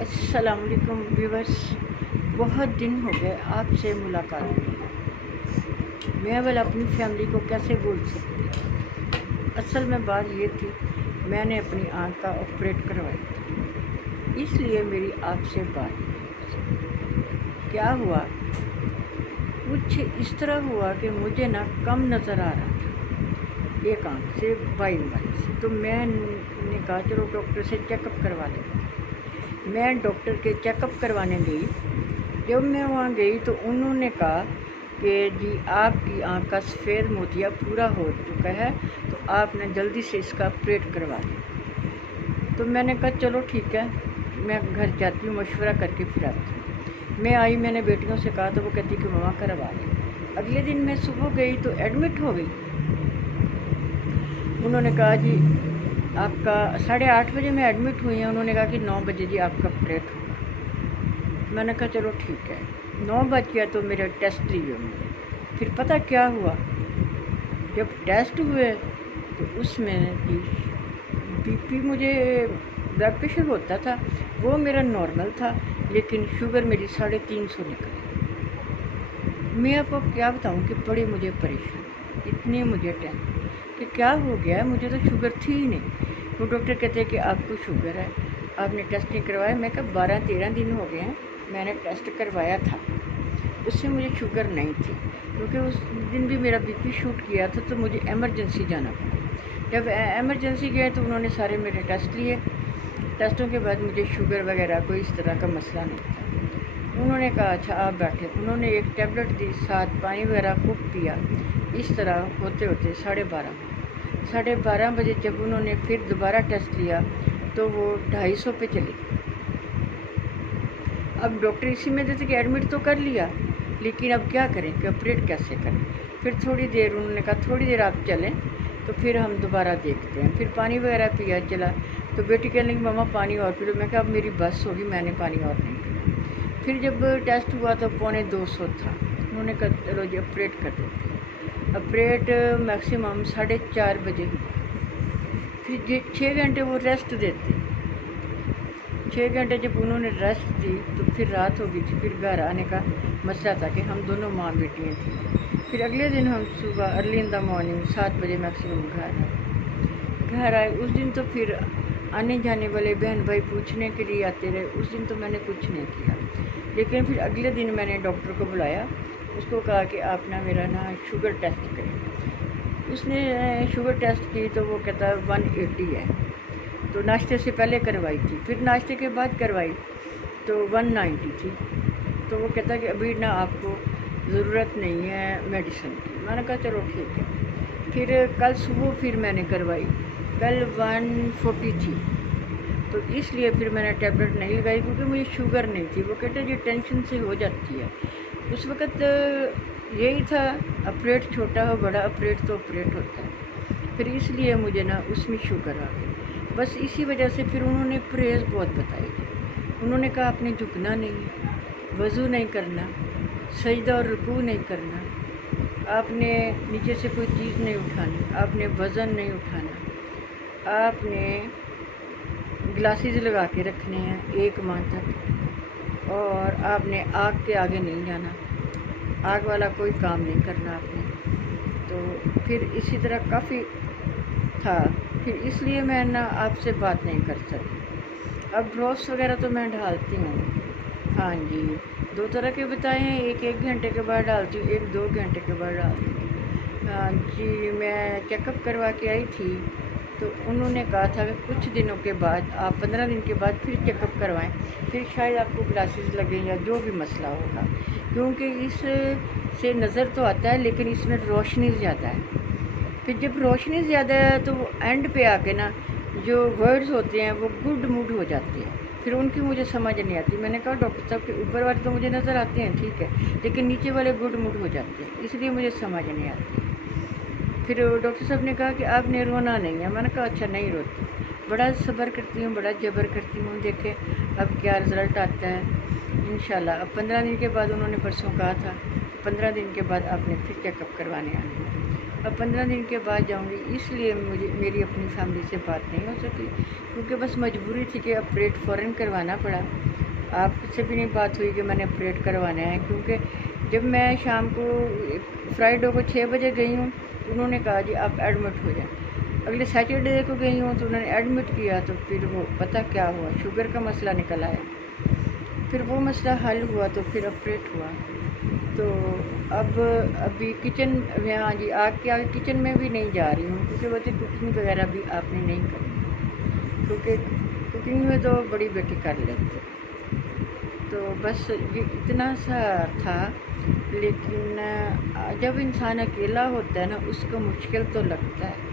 السلام علیکم ویورس، بہت دن ہو گئے آپ سے ملاقات ہوئی۔ میں اپنی فیملی کو کیسے بھول سکتی؟ اصل میں بات یہ تھی، میں نے اپنی آنکھ کا آپریٹ کروائی تھی، اس لیے میری آپ سے بات کیا ہوا، کچھ اس طرح ہوا کہ مجھے کم نظر آ رہا تھا ایک آنکھ سے بائیں والی سے، تو میں نے کہا چلو ڈاکٹر سے چیک اپ کروا لیں۔ میں ڈاکٹر کے چیک اپ کروانے گئی۔ جب میں وہاں گئی تو انہوں نے کہا کہ جی آپ کی آنکھ کا سفید موتیا پورا ہو چکا ہے، تو آپ نے جلدی سے اس کا آپریٹ کروا لیں۔ تو میں نے کہا چلو ٹھیک ہے، میں گھر جاتی ہوں، مشورہ کر کے پھر آتی ہوں۔ میں آئی، میں نے بیٹیوں سے کہا تو وہ کہتی کہ ماما کروا لیں۔ اگلے دن میں صبح گئی تو ایڈمٹ ہو گئی۔ انہوں نے کہا جی آپ کا 8:30 بجے میں ایڈمٹ ہوئی ہیں، انہوں نے کہا کہ 9 بجے جی آپ کا آپریٹ ہوگا۔ میں نے کہا چلو ٹھیک ہے، 9 بج گیا تو میرے ٹیسٹ لیے ہوئے۔ پھر پتہ کیا ہوا، جب ٹیسٹ ہوئے تو اس میں بی پی، مجھے بلڈ پریشر ہوتا تھا وہ میرا نارمل تھا، لیکن شوگر میری 350 نکل گئی۔ میں آپ کو کیا بتاؤں کہ بڑی مجھے پریشان، اتنی مجھے ٹینشن کہ کیا ہو گیا، مجھے تو شوگر تھی ہی نہیں۔ وہ ڈاکٹر کہتے ہیں کہ آپ کو شوگر ہے، آپ نے ٹیسٹ نہیں کروایا۔ میں کہا 12-13 دن ہو گئے ہیں، میں نے ٹیسٹ کروایا تھا، اس سے مجھے شوگر نہیں تھی، کیونکہ اس دن بھی میرا بی پی شوٹ کیا تھا تو مجھے ایمرجنسی جانا پڑا۔ جب ایمرجنسی گئے تو انہوں نے سارے میرے ٹیسٹ لیے، ٹیسٹوں کے بعد مجھے شوگر وغیرہ کوئی اس طرح کا مسئلہ نہیں تھا۔ انہوں نے کہا اچھا آپ بیٹھے، انہوں نے ایک ٹیبلٹ دی، ساتھ پانی وغیرہ خوب پیا۔ اس طرح ہوتے ہوتے 12:30 بجے جب انہوں نے پھر دوبارہ ٹیسٹ لیا تو وہ 250 پہ چلی۔ اب ڈاکٹر اسی میں تھے کہ ایڈمٹ تو کر لیا، لیکن اب کیا کریں کہ آپریٹ کیسے کریں۔ پھر تھوڑی دیر انہوں نے کہا تھوڑی دیر آپ چلیں تو پھر ہم دوبارہ دیکھتے ہیں۔ پھر پانی وغیرہ پیا چلا تو بیٹی کہنے لگی ماما پانی اور پی لو۔ میں کہا اب میری بس ہوگی، میں نے پانی اور نہیں پیا۔ پھر جب ٹیسٹ ہوا تو 250 تھا، انہوں نے کہا چلو جی آپریٹ کر دیتے ہیں۔ آپریٹ میکسیمم 4:30 بجے ہوا۔ پھر 6 گھنٹے وہ ریسٹ دیتے، 6 گھنٹے جب انہوں نے ریسٹ دی تو پھر رات ہو گئی تھی۔ پھر گھر آنے کا مسئلہ تھا کہ ہم دونوں ماں بیٹیاں تھیں۔ پھر اگلے دن ہم صبح ارلی ان دا مارننگ 7 بجے میکسیمم گھر آئے۔ اس دن تو پھر آنے جانے والے بہن بھائی پوچھنے کے لیے آتے رہے، اس دن تو میں نے کچھ نہیں کیا۔ لیکن پھر اگلے دن میں نے ڈاکٹر کو بلایا، اس کو کہا کہ آپ میرا شوگر ٹیسٹ کریں۔ اس نے شوگر ٹیسٹ کی تو وہ کہتا ہے 180 ہے، تو ناشتے سے پہلے کروائی تھی، پھر ناشتے کے بعد کروائی تو 190 تھی۔ تو وہ کہتا کہ ابھی آپ کو ضرورت نہیں ہے میڈیسن کی۔ میں نے کہا چلو ٹھیک ہے۔ پھر کل صبح پھر میں نے کروائی، کل 140 تھی، تو اس لیے پھر میں نے ٹیبلٹ نہیں لگائی کیونکہ مجھے شوگر نہیں تھی۔ وہ کہتے یہ ٹینشن سے ہو جاتی ہے۔ اس وقت یہی تھا، آپریٹ چھوٹا ہو بڑا، آپریٹ تو آپریٹ ہوتا ہے، پھر اس لیے مجھے اس میں شوگر آ گئی۔ بس اسی وجہ سے پھر انہوں نے پرہیز بہت بتائی۔ انہوں نے کہا آپ نے جھکنا نہیں، وضو نہیں کرنا، سجدہ اور رکوع نہیں کرنا، آپ نے نیچے سے کوئی چیز نہیں اٹھانی، آپ نے وزن نہیں اٹھانا، آپ نے گلاسز لگا کے رکھنے ہیں 1 ماہ تک، اور آپ نے آگ کے آگے نہیں جانا، آگ والا کوئی کام نہیں کرنا آپ نے۔ تو پھر اسی طرح کافی تھا، پھر اس لیے میں آپ سے بات نہیں کر سکتی۔ اب ڈراپس وغیرہ تو میں ڈالتی ہوں، ہاں جی 2 طرح کے بتائے ہیں، ایک 1 گھنٹے کے بعد ڈالتی ہوں، ایک 2 گھنٹے کے بعد ڈالتی ہوں۔ ہاں جی میں چیک اپ کروا کے آئی تھی تو انہوں نے کہا تھا کہ کچھ دنوں کے بعد آپ 15 دن کے بعد پھر چیک اپ کروائیں، پھر شاید آپ کو گلاسز لگیں یا جو بھی مسئلہ ہوگا، کیونکہ اس سے نظر تو آتا ہے لیکن اس میں روشنی زیادہ ہے۔ پھر جب روشنی زیادہ ہے تو وہ اینڈ پہ آ کے جو ورڈز ہوتے ہیں وہ گڈ موڈ ہو جاتے ہیں، پھر ان کی مجھے سمجھ نہیں آتی۔ میں نے کہا ڈاکٹر صاحب کے اوپر والے تو مجھے نظر آتے ہیں ٹھیک ہے، لیکن نیچے والے گڈ موڈ ہو جاتے ہیں، اس لیے مجھے سمجھ نہیں آتی۔ پھر ڈاکٹر صاحب نے کہا کہ آپ نے رونا نہیں ہے۔ میں نے کہا اچھا نہیں روتی، بڑا صبر کرتی ہوں، بڑا جبر کرتی ہوں، دیکھیں اب کیا رزلٹ آتا ہے انشاءاللہ۔ اب 15 دن کے بعد انہوں نے پرسوں کہا تھا 15 دن کے بعد آپ نے پھر چیک اپ کروانے آنا ہے۔ اب 15 دن کے بعد جاؤں گی، اس لیے میری اپنی فیملی سے بات نہیں ہو سکی، کیونکہ بس مجبوری تھی کہ آپریٹ فوراً کروانا پڑا۔ آپ سے بھی نہیں بات ہوئی کہ میں نے آپریٹ کروانا ہے، کیونکہ جب میں شام کو فرائیڈے کو 6 بجے گئی ہوں، انہوں نے کہا جی آپ ایڈمٹ ہو جائیں۔ اگلے سیٹرڈے کو گئی ہوں تو انہوں نے ایڈمٹ کیا، تو پھر وہ پتہ کیا ہوا، شوگر کا مسئلہ نکل آیا۔ پھر وہ مسئلہ حل ہوا تو پھر آپریٹ ہوا۔ تو ابھی کچن میں، ہاں جی، آگ کے آگے کچن میں بھی نہیں جا رہی ہوں، کیونکہ بولتے کوکنگ وغیرہ بھی آپ نے نہیں کرنی، کیونکہ کوکنگ میں تو بڑی بیٹی کر لیتی۔ تو بس یہ اتنا سا تھا، لیکن جب انسان اکیلا ہوتا ہے نا، اس کو مشکل تو لگتا ہے۔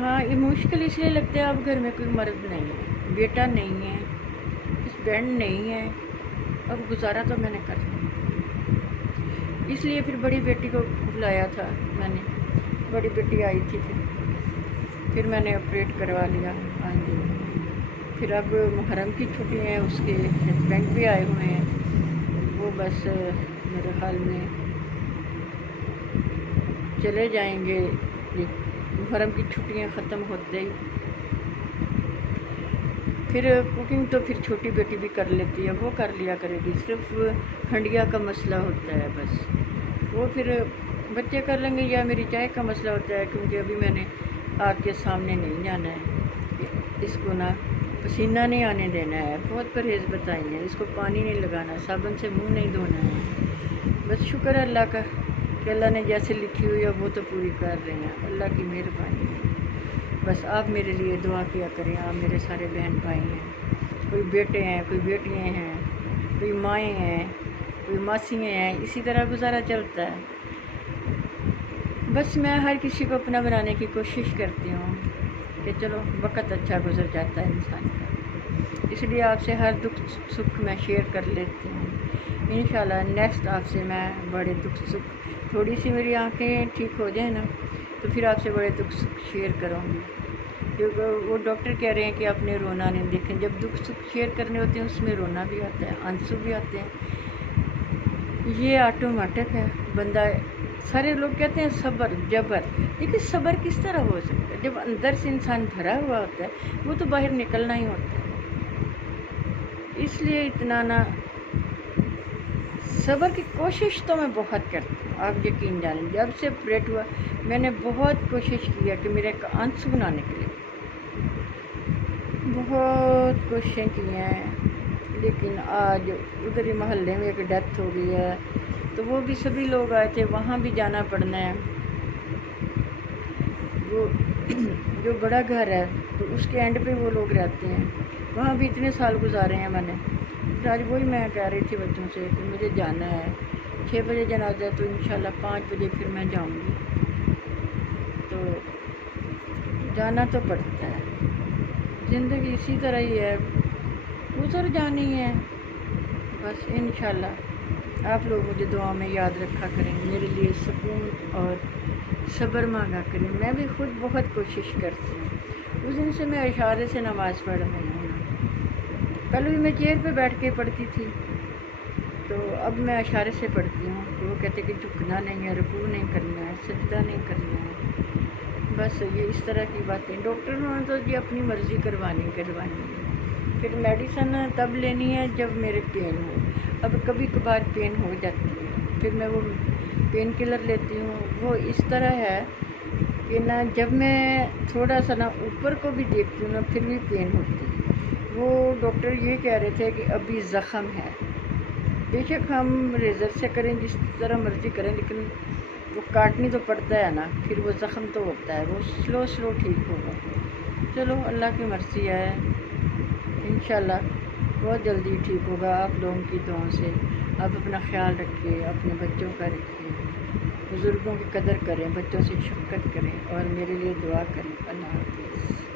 ہاں، یہ مشکل اس لیے لگتا ہے، اب گھر میں کوئی مرد نہیں ہے، بیٹا نہیں ہے، ہسبینڈ نہیں ہے، اب گزارا تو میں نے کر لیا۔ اس لیے پھر بڑی بیٹی کو بلایا تھا میں نے، بڑی بیٹی آئی تھی، پھر میں نے آپریٹ کروا لیا۔ ہاں جی، پھر اب محرم کی چھٹی ہیں، اس کے ہسبینڈ بھی آئے ہوئے ہیں، وہ بس میرے خیال میں چلے جائیں گے، محرم کی چھٹیاں ختم ہوتے ہی۔ پھر کوکنگ تو پھر چھوٹی بیٹی بھی کر لیتی ہے، وہ کر لیا کرے گی، صرف ہنڈیا کا مسئلہ ہوتا ہے بس، وہ پھر بچے کر لیں گے، یا میری چائے کا مسئلہ ہوتا ہے، کیونکہ ابھی میں نے آگ کے سامنے نہیں جانا ہے، اس کو نا پسینہ نہیں آنے دینا ہے، بہت پرہیز بتائی ہیں، اس کو پانی نہیں لگانا، صابن سے منہ نہیں دھونا ہے۔ بس شکر ہے اللہ کا کہ اللہ نے جیسے لکھی ہوئی ہے وہ تو پوری کر رہے ہیں، اللہ کی مہربانی ہے۔ بس آپ میرے لیے دعا کیا کریں، آپ میرے سارے بہن بھائی ہیں، کوئی بیٹے ہیں، کوئی بیٹیاں ہیں، کوئی مائیں ہیں، کوئی ماسیاں ہیں، اسی طرح گزارا چلتا ہے۔ بس میں ہر کسی کو اپنا بنانے کی کوشش کرتی ہوں کہ چلو وقت اچھا گزر جاتا ہے انسان کا، اس لیے آپ سے ہر دکھ سکھ میں شیئر کر لیتی ہوں۔ انشاءاللہ نیکسٹ آپ سے میں بڑے دکھ سکھ، تھوڑی سی میری آنکھیں ٹھیک ہو جائیں نا، تو پھر آپ سے بڑے دکھ سکھ شیئر کروں گی، کیونکہ وہ ڈاکٹر کہہ رہے ہیں کہ آپ نے رونا نہیں، دیکھیں جب دکھ سکھ شیئر کرنے ہوتے ہیں اس میں رونا بھی آتا ہے، آنسو بھی آتے ہیں، یہ آٹومیٹک ہے بندہ۔ سارے لوگ کہتے ہیں صبر جبر، لیکن صبر کس طرح ہو سکتا ہے جب اندر سے انسان بھرا ہوا ہوتا ہے، وہ تو باہر نکلنا ہی ہوتا ہے۔ اس لیے اتنا نہ صبر کی کوشش تو میں بہت کرتی ہوں، آپ یقین جانیں، جب سے آپریٹ ہوا میں نے بہت کوشش کیا کہ میرے آنسو نہ نکلے، بہت کوششیں کی ہیں، لیکن آج ادھر ہی محلے میں ایک ڈیتھ ہو گئی ہے، تو وہ بھی سبھی لوگ آئے تھے، وہاں بھی جانا پڑنا ہے، وہ جو بڑا گھر ہے تو اس کے اینڈ پہ وہ لوگ رہتے ہیں، وہاں بھی اتنے سال گزارے ہیں میں نے۔ آج وہی میں کہہ رہی تھی بچوں سے کہ مجھے جانا ہے، 6 بجے جنازہ ہے، تو انشاءاللہ 5 بجے پھر میں جاؤں گی، تو جانا تو پڑتا ہے، زندگی اسی طرح ہی ہے، گزر جانی ہے بس۔ انشاءاللہ آپ لوگ مجھے دعا میں یاد رکھا کریں، میرے لیے سکون اور صبر مانگا کریں، میں بھی خود بہت کوشش کرتی ہوں، اس دن سے میں اشارے سے نماز پڑھ رہی ہوں، کل بھی میں چیئر پہ بیٹھ کے پڑھتی تھی، تو اب میں اشارے سے پڑھتی ہوں، تو وہ کہتے کہ جھکنا نہیں ہے، رکوع نہیں کرنا ہے، سجدہ نہیں کرنا ہے، بس یہ اس طرح کی باتیں۔ ڈاکٹروں نے تو جی اپنی مرضی کروانی ہے، پھر میڈیسن تب لینی ہے جب میرے پین ہو، اب کبھی کبھار پین ہو جاتی ہے، پھر میں وہ پین کلر لیتی ہوں، وہ اس طرح ہے کہ نا جب میں تھوڑا سا نا اوپر کو بھی دیکھتی ہوں نا پھر بھی پین ہوتی ہے۔ وہ ڈاکٹر یہ کہہ رہے تھے کہ ابھی زخم ہے، بے شک ہم ریزر سے کریں جس طرح مرضی کریں، لیکن وہ کاٹنی تو پڑتا ہے نا، پھر وہ زخم تو ہوتا ہے، وہ سلو ٹھیک ہوگا۔ چلو اللہ کی مرضی ہے، انشاءاللہ بہت جلدی ٹھیک ہوگا، آپ لوگوں کی دعاؤں سے۔ آپ اپنا خیال رکھیے، اپنے بچوں کا رکھیے، بزرگوں کی قدر کریں، بچوں سے شفقت کریں، اور میرے لیے دعا کریں۔ اللہ حافظ۔